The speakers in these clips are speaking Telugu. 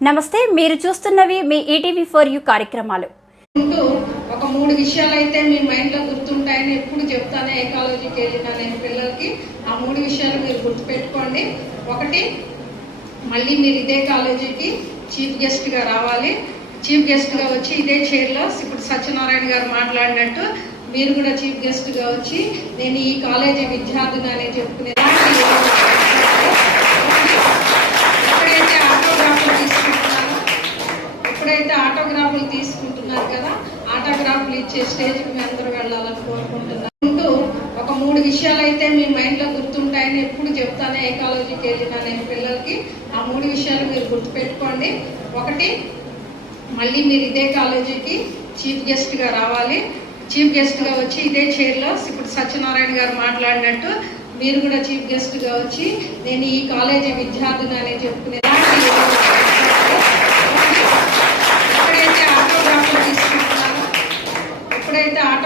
నమస్తే మీరు చూస్తున్నవి మీ ఈటీవీ ఫోర్ యూ కార్యక్రమాలు. ఒక మూడు విషయాలు అయితే మీ మైండ్లో గుర్తుంటాయని ఎప్పుడు చెప్తానే ఏకాలజీకి వెళ్ళినా నేను పిల్లలకి ఆ మూడు విషయాలు మీరు గుర్తుపెట్టుకోండి. ఒకటి మళ్ళీ మీరు ఇదే కాలేజీకి చీఫ్ గెస్ట్గా రావాలి. చీఫ్ గెస్ట్గా వచ్చి ఇదే చైర్లో ఇప్పుడు సత్యనారాయణ గారు మాట్లాడినట్టు మీరు కూడా చీఫ్ గెస్ట్గా వచ్చి నేను ఈ కాలేజీ విద్యార్థిని అని చెప్పుకునే ఎప్పుడైతే ఆటోగ్రాఫ్లు తీసుకుంటున్నారు కదా ఆటోగ్రాఫ్లు ఇచ్చే స్టేజ్కి మీ అందరూ వెళ్ళాలని కోరుకుంటున్నాను. ఉంటూ ఒక మూడు విషయాలు అయితే మీ మైండ్లో గుర్తుంటాయని ఎప్పుడు చెప్తానే ఏకాలజీకి వెళ్ళిన నేను పిల్లలకి. ఆ మూడు విషయాలు మీరు గుర్తుపెట్టుకోండి. ఒకటి మళ్ళీ మీరు ఇదే కాలేజీకి చీఫ్ గెస్ట్గా రావాలి. చీఫ్ గెస్ట్గా వచ్చి ఇదే చైర్లో ఇప్పుడు సత్యనారాయణ గారు మాట్లాడినట్టు మీరు కూడా చీఫ్ గెస్ట్గా వచ్చి నేను ఈ కాలేజీ విద్యార్థిని అని చెప్పుకునే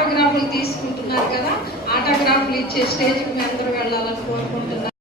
ఆటోగ్రాఫ్లు తీసుకుంటున్నారు కదా ఆటోగ్రాఫ్లు ఇచ్చే స్టేజ్కి మీ అందరూ వెళ్ళాలని కోరుకుంటున్నాను.